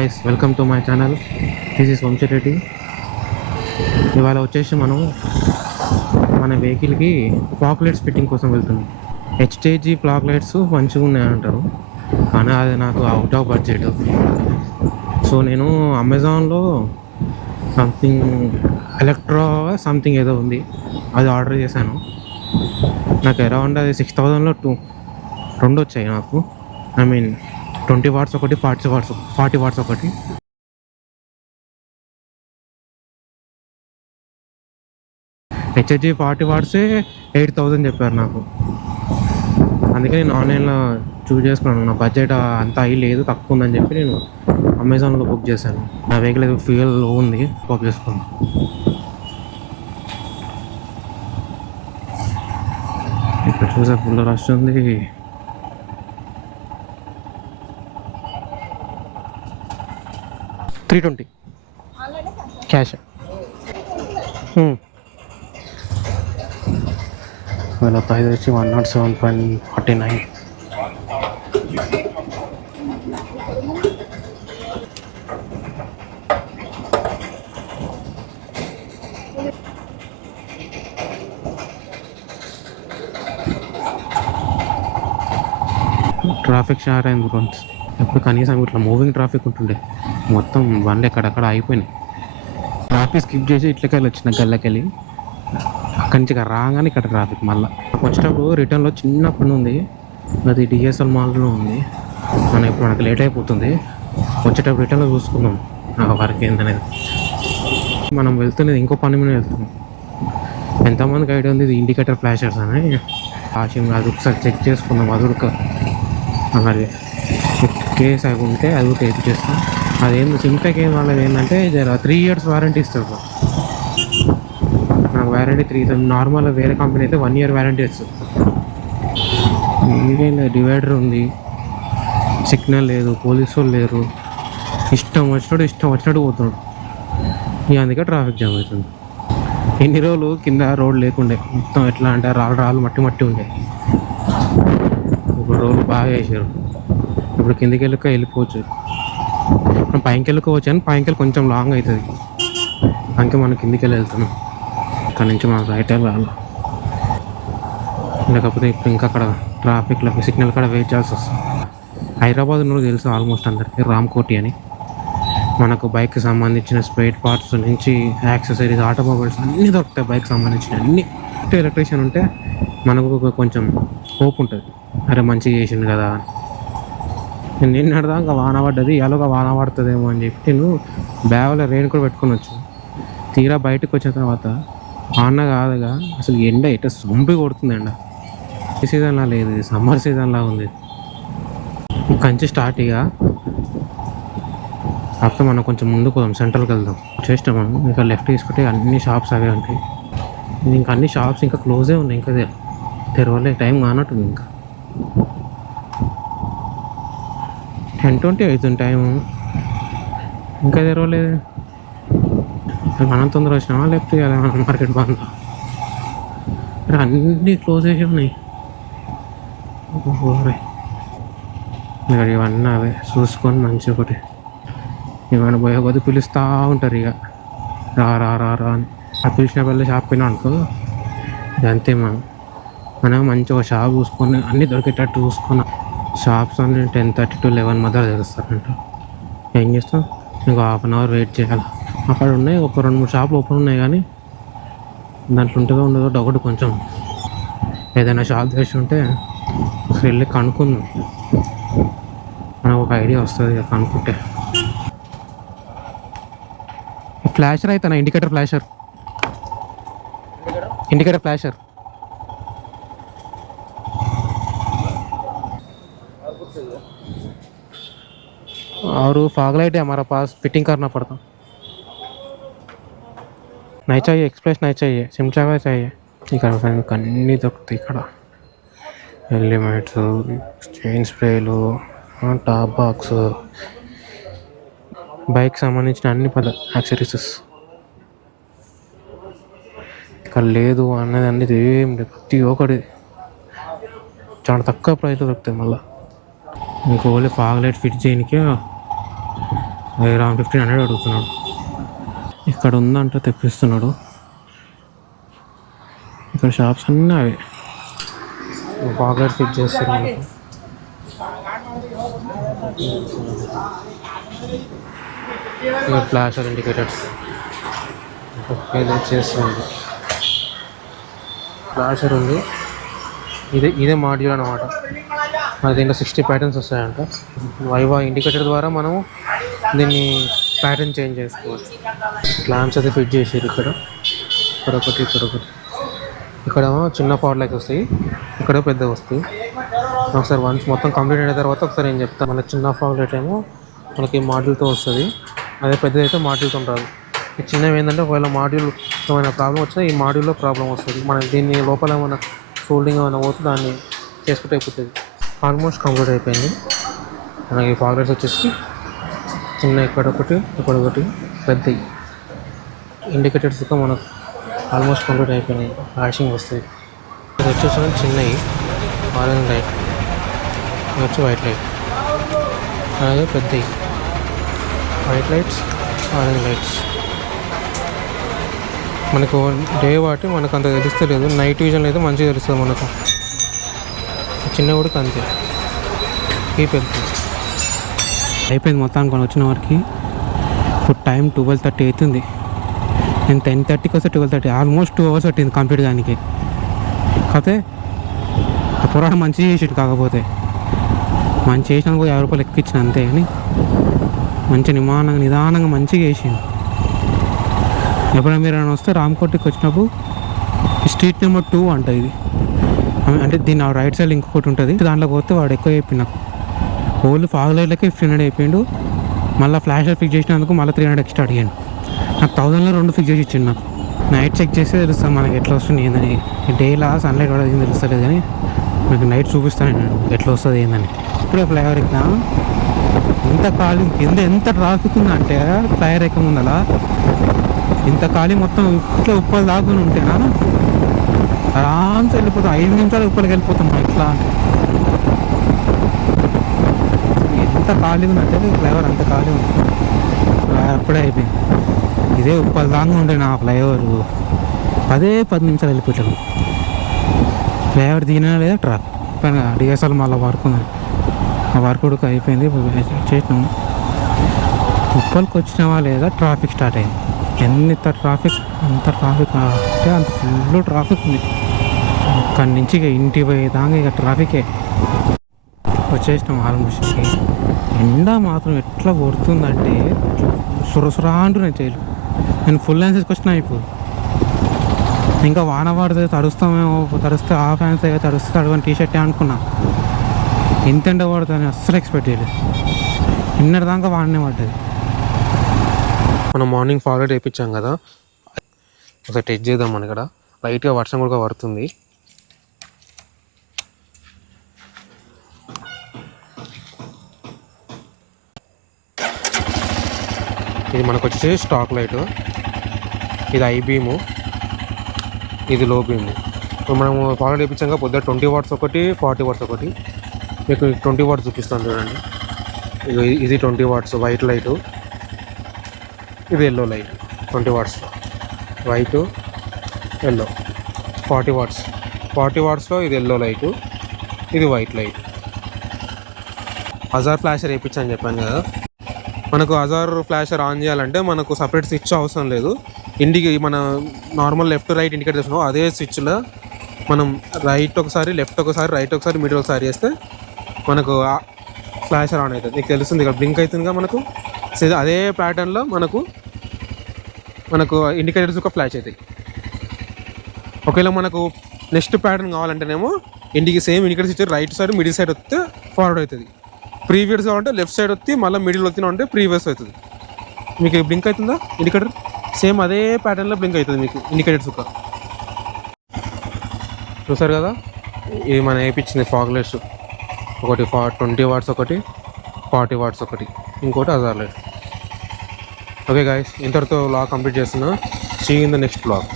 Guys, welcome to my channel. This is Vamsi Reddy. ఇవాళ వచ్చేసి మనం మన వెహికల్కి ఫాగ్ లైట్స్ ఫిట్టింగ్ కోసం వెళ్తున్నాం. హెచ్టీజీ ఫ్లాగ్ లైట్స్ మంచిగా ఉన్నాయంటారు, కానీ అది నాకు అవుట్ ఆఫ్ బడ్జెట్. సో నేను అమెజాన్లో సంథింగ్ ఎలక్ట్రా సంథింగ్ ఏదో ఉంది, అది ఆర్డర్ చేశాను. నాకు అరౌండ్ అది 6,000లో రెండు వచ్చాయి నాకు. ఐ మీన్ 20 వాట్స్ ఒకటి, 40 వాట్స్ ఒకటి. హెచ్హెచ్జి 40 వాట్సే 8,000 చెప్పారు నాకు. అందుకే నేను ఆన్లైన్లో చూస్ చేసుకున్నాను. నా బడ్జెట్ అంతా అయి లేదు, తక్కువ ఉందని చెప్పి నేను అమెజాన్లో బుక్ చేశాను. నా వెహికల్ ఫ్యూయల్ లో ఉంది, బుక్ చేసుకున్నాను. ఇక్కడ చూసే ఫుల్ రష్ ఉంది. $320 క్యాష్. వీళ్ళ ప్రైస్ వచ్చి 107.49. ట్రాఫిక్ షార్ అయింది ఫ్రెండ్స్. ఎప్పుడు కనీసం ఇట్లా మూవింగ్ ట్రాఫిక్ ఉంటుండే, మొత్తం బండ్లు ఎక్కడక్కడ అయిపోయినాయి. ట్రాఫిక్ స్కిప్ చేసి ఇట్లకెళ్ళి వచ్చిన గల్లకెళ్ళి అక్కడి నుంచి రాగానే ఇక్కడ ట్రాఫిక్. మళ్ళీ వచ్చేటప్పుడు రిటర్న్లో చిన్న పని ఉంది, అది డిఎస్ఎల్ మాల్లో ఉంది. ఇప్పుడు మనకు లేట్ అయిపోతుంది. వచ్చేటప్పుడు రిటర్న్లో చూసుకుందాం వర్క్ ఏంటనేది. మనం వెళ్తున్నది ఇంకో పని మీద వెళ్తున్నాం. ఎంతమందికి ఐడియా ఉంది ఇది ఇండికేటర్ ఫ్లాషర్స్ అని. అది ఒకసారి చెక్ చేసుకుందాం. అది అలాగే కేసు అవి ఉంటే అది కూడా ఎదురు చేస్తాం. అదేంటి సింటెక్ ఏం వాళ్ళది ఏంటంటే 3 years వారంటీ ఇస్తారు. నాకు వారంటీ 3, నార్మల్ వేరే కంపెనీ అయితే 1 year వారంటీ ఇస్తుంది. ఇంకేంటి డివైడర్ ఉంది, సిగ్నల్ లేదు, పోలీసు వాళ్ళు లేరు, ఇష్టం వచ్చినట్టు పోతున్నాడు. అందుకే ట్రాఫిక్ జామ్ అవుతుంది. ఎన్ని రోజులు కింద రోడ్ లేకుండే, మొత్తం ఎట్లా అంటే రాళ్ళు మట్టి ఉండే. ఇప్పుడు రోడ్లు బాగా వేసారు. ఇప్పుడు కిందికి వెళ్ళిపోవచ్చు, మనం పైకి వెళ్ళుకోవచ్చు. అని పైకి కొంచెం లాంగ్ అవుతుంది, అందుకే మనం కిందికి వెళ్తున్నాం. అక్కడ నుంచి మనం రైట్ వెళ్ళాలి, లేకపోతే ఇప్పుడు ఇంకా అక్కడ ట్రాఫిక్లో సిగ్నల్ కూడా వెయిట్ చేయాల్సి వస్తుంది. హైదరాబాద్ నుండి తెలుసు ఆల్మోస్ట్ అందరికీ రామ్కోటి అని. మనకు బైక్కి సంబంధించిన స్పేర్ పార్ట్స్ నుంచి యాక్సెసరీస్, ఆటోమొబైల్స్ అన్నీ దొరుకుతాయి. బైక్ సంబంధించిన అన్నీ. ఎలక్ట్రీషియన్ ఉంటే మనకు కొంచెం హోప్ ఉంటుంది, అరే మంచిగా చేసిండు కదా. నేను నిన్నటిదాకా వాన పడ్డది, ఎలాగో వాన పడుతుందేమో అని చెప్పి నేను బ్యాగ్లో రెయిన్ కూడా పెట్టుకొని వచ్చాను. తీరా బయటకు వచ్చిన తర్వాత వాన కాదుగా, అసలు ఎండ ఎట సొంపి కొడుతుంది. ఎండ ఈ సీజన్లా లేదు, ఇది సమ్మర్ సీజన్లా ఉంది. కంచి స్టార్ట్ ఇక కాకపోతే మనం కొంచెం ముందుకు పోదాం, సెంట్రల్కి వెళ్దాం. చేసినాం మనం. ఇంకా లెఫ్ట్ తీసుకుంటే అన్ని షాప్స్ అవే ఉంటాయి. ఇంకా అన్ని షాప్స్ ఇంకా క్లోజే ఉన్నాయి, ఇంకా తెరవలే, టైం కానట్టుంది. ఇంకా 10:20 అవుతుంది టైము, ఇంకా తెరవలేదు. మనం తొందర వచ్చినామా లేకపోతే మార్కెట్ బాగుందా? అన్నీ క్లోజ్ చేసి ఉన్నాయి. ఇక్కడ ఇవన్నీ అవే చూసుకొని మంచిగా ఒకటి ఏమైనా పోయే కొద్ది పిలుస్తూ ఉంటారు ఇక, రా అని. ఆ పిలిచిన పిల్లలు షాప్ పోయినా అనుకో, అంతే. మనం మంచిగా ఒక షాప్ చూసుకొని అన్నీ దొరికేటట్టు చూసుకున్నాం. షాప్స్ అన్నీ 10:30 to 11 మధ్య తెరుస్తారంట. ఏం చేస్తాం, ఇంకో 1/2 hour వెయిట్ చేయాలి. అక్కడ ఉన్నాయి ఒక 2-3 షాపులు ఓపెన్ ఉన్నాయి, కానీ దాంట్లో ఉంటుందో ఉండదో డౌట్. కొంచెం ఏదైనా షాప్ తెరిచి ఉంటే అసలు వెళ్ళి కనుక్కుందాం, మనకు ఒక ఐడియా వస్తుంది ఇక కనుక్కుంటే. ఫ్లాషర్ అయితే ఇండికేటర్ ఫ్లాషర్ और फॉग लाइट है हमारा पास, फिटिंग करना पड़ता. नहीं चाहिए एक्सप्रेस, नहीं चाहिए सिमचा का चाहिए. ఇక్కడ అన్నీ దొరుకుతాయి. ఇక్కడ ఎలిమెంట్స్, చైన్ స్ప్రేలు, టాప్ బాక్స్, బైక్ సంబంధించిన అన్ని యాక్సెసరీస్. ఇక్కడ లేదు అన్నది అనేది ఏం లేదు, ప్రతి ఒక్కటి చాలా తక్కువ ప్రైస్లో దొరుకుతాయి. మళ్ళీ ఇంకో ఫాగ్ లైట్ ఫిట్ చేయడానికి అరౌండ్ 1500 అడుగుతున్నాడు. ఇక్కడ ఉందంటే తెప్పిస్తున్నాడు. ఇక్కడ షాప్స్ అన్నీ అవి బాగా ఫిట్ చేస్తున్నారు. ఇక్కడ ఫ్లాషర్ ఇండికేటర్స్ చేస్తుంది. ఫ్లాషర్ ఉంది. ఇదే మాడ్యూల్ అనమాట. మరి దీంట్లో 60 ప్యాటర్న్స్ వస్తాయంట. వైవా ఇండికేటర్ ద్వారా మనము దీన్ని ప్యాటర్న్ చేంజ్ చేసుకోవచ్చు. ల్యాంప్స్ అయితే ఫిట్ చేసారు. ఇక్కడ ఒకటి ఇక్కడ చిన్న ఫార్ లైక్ వస్తాయి, ఇక్కడ పెద్ద వస్తాయి. ఒకసారి వన్స్ మొత్తం కంప్లీట్ అయిన తర్వాత ఒకసారి ఏం చెప్తాను. మన చిన్న ఫాగ్ లైట్ ఏమో మనకి మాడ్యూల్తో వస్తుంది, అదే పెద్దదైతే మాడ్యూల్తో రాదు. ఈ చిన్నవి ఏంటంటే ఒకవేళ మాడ్యూల్ ఏమైనా ప్రాబ్లం వచ్చినా ఈ మాడ్యూల్లో ప్రాబ్లం వస్తుంది. మనం దీన్ని లోపల ఏమైనా ఫోల్డింగ్ ఏమైనా పోతే దాన్ని చేసుకుంటే అయిపోతుంది. ఆల్మోస్ట్ కంప్లీట్ అయిపోయింది. మనకి ఫాగ్ లైట్స్ వచ్చేసి చిన్న ఇక్కడొకటి పెద్దవి ఇండికేటర్స్ మనకు ఆల్మోస్ట్ కంప్లీట్ అయిపోయినాయి. ఫ్లాషింగ్ వస్తుంది. ఇది వచ్చేసి చిన్నవి ఆరెంజ్ లైట్, ఇది వచ్చి వైట్ లైట్, అలాగే పెద్దవి వైట్ లైట్స్ ఆరెంజ్ లైట్స్. మనకు డే వాటి మనకు అంత తెలుస్తలేదు, నైట్ విజన్లో అయితే మంచిగా తెలుస్తుంది మనకు. చిన్న కూడా అంతే. ఈ పెద్ద అయిపోయింది మొత్తానికి మనం వచ్చిన వరకు. ఇప్పుడు టైం 12:30 అవుతుంది. నేను 10:30కి వస్తే 12:30, ఆల్మోస్ట్ 2 hours పట్టింది కంప్లీట్ దానికి. కాకపోతే ఆ పోరాటం మంచిగా చేసాడు. కాకపోతే మంచి చేసినందుకు 50 రూపాయలు ఎక్కువ ఇచ్చిన అంతే. కానీ మంచి నిదానంగా మంచిగా చేసిండు. ఎప్పుడైనా మీరు వస్తే రామకోటికి వచ్చినప్పుడు స్ట్రీట్ నెంబర్ 2 అంట ఇది. అంటే దీని రైట్ సైడ్ ఇంకొకటి ఉంటుంది, దాంట్లోకి పోతే వాడు ఎక్కువ అయిపోయింది నాకు. ఓన్లీ ఫాగ్ లైట్లకే 1500 అయిపోయిండు. మళ్ళీ ఫ్లాషర్ ఫిక్స్ చేసినందుకు మళ్ళీ 300 ఎక్స్ట్రా అడిగాను. నాకు 1000లో 2 ఫిక్స్ చేసి ఇచ్చిండు. నాకు నైట్ చెక్ చేస్తే తెలుస్తాను మనకి ఎట్లా వస్తుంది ఏందని. డేలా సన్లైట్ కూడా ఏం తెలుస్తలేదు, కానీ మీకు నైట్ చూపిస్తాను నేను ఎట్లా వస్తుంది ఏందని. ఇప్పుడే ఫ్లైఓవర్ ఎక్కినా ఇంత ఖాళీ కింద ఎంత ట్రాఫిక్ ఉందంటే ఫ్లైఓవర్ ఎక్క ముందలా ఇంత ఖాళీ మొత్తం ఇట్లా ఉప్పలు దాక్కుని ఉంటేనా ఆరామ్స్ వెళ్ళిపోతాం. 5 నిమిషాలు ఉప్పలకి వెళ్ళిపోతాం. ఇట్లా ఎంత ఖాళీగా ఉందంటే ఫ్లైఓవర్ అంత ఖాళీ ఉంది. అప్పుడే అయిపోయింది. ఇదే ఉప్పలు దాకా ఉండే నా ఫ్లైఓవర్ 10 నిమిషాలు వెళ్ళిపోతాను. ఫ్లైఓవర్ దిగినా లేదా ట్రాఫిక్ పైన డిఎస్ఎల్ మళ్ళీ వర్క్ ఉంది. ఆ వర్క్ కూడా అయిపోయింది. చేసినాము. ఉప్పలకి వచ్చినావా లేదా ట్రాఫిక్ స్టార్ట్ అయింది. ఎంత ట్రాఫిక్ అంటే అంత ఫుల్ ట్రాఫిక్ ఉంది. అక్కడి నుంచి ఇక ఇంటికి పోయేదాకా ఇక ట్రాఫికే. వచ్చేసినాం ఆల్మోస్ట్కి. ఎండ మాత్రం ఎట్లా కొడుతుందంటే సురసురా అంటున్నాయి చేయలు. నేను ఫుల్ హ్యాండ్స్ వేసుకొచ్చినా అయిపోదు. ఇంకా వాన పడితే తడుస్తామేమో, తడిస్తే హాఫ్ హ్యాండ్స్ అయితే తడిస్తే తడవని టీషర్టే అనుకున్నా. ఎంత ఎండ పడుతుంది అస్సలు ఎక్స్పెక్ట్ చేయలేదు. నిన్నటి దాకా వాడనే పడ్డది. మనం మార్నింగ్ ఫాగ్ లైట్ వేయించాం కదా, ఒకసారి టెస్ట్ చేద్దాం. మన ఇక్కడ లైట్గా వర్షం కూడా పడుతుంది. ఇది మనకు వచ్చేసి స్టాక్ లైట్, ఇది ఐ బీము, ఇది లో బీము. ఇప్పుడు మనము ఫాగ్ లైట్ వేయించాం కదా, పొద్దున్న 20 watts ఒకటి, 40 watts ఒకటి. మీకు 20 watts చూపిస్తాను చూడండి. ఇది 20 watts వైట్ లైటు, ఇది yellow light. 20 watts white yellow. 40 wattsలో ఇది ఎల్లో లైటు, ఇది వైట్ లైట్. హజార్ ఫ్లాషర్ వేయించని చెప్పాను కదా. మనకు హజార్ ఫ్లాషర్ ఆన్ చేయాలంటే మనకు సపరేట్ స్విచ్ అవసరం లేదు. ఇండికి మన నార్మల్ లెఫ్ట్ రైట్ ఇండికేట్ చేస్తున్నాం అదే స్విచ్లో మనం రైట్ ఒకసారి, లెఫ్ట్ ఒకసారి, రైట్ ఒకసారి, మిడిల్ ఒకసారి చేస్తే మనకు ఫ్లాషర్ ఆన్ అవుతుంది. మీకు తెలుస్తుంది ఇక్కడ బ్లింక్ అవుతుందిగా మనకు. అదే ప్యాటర్న్లో మనకు ఇండికేటర్స్ ఒక ఫ్లాష్ అవుతాయి. ఒకవేళ మనకు నెక్స్ట్ ప్యాటర్న్ కావాలంటేనేమో సేమ్ ఇండికేటర్స్ ఇచ్చి రైట్ సైడ్, మిడిల్ సైడ్ వస్తే ఫార్వర్డ్ అవుతుంది. ప్రీవియస్ కావాలంటే లెఫ్ట్ సైడ్ వచ్చి మళ్ళీ మిడిల్ వచ్చినా అంటే ప్రీవియస్ అవుతుంది. మీకు బ్లింక్ అవుతుందా ఇండికేటర్? సేమ్ అదే ప్యాటర్న్లో బ్లింక్ అవుతుంది మీకు ఇండికేటర్స్ ఒక. చూసారు కదా, ఇది మనం వేయించింది ఫాగ్ లైట్స్. ఒకటి 20 watts ఒకటి, 40 watts ఒకటి, ఇంకోటి హజార్ లైట్. ఓకే గాయస్, ఇంతటితో వ్లాగ్ కంప్లీట్ చేస్తున్నా. See you in the next vlog.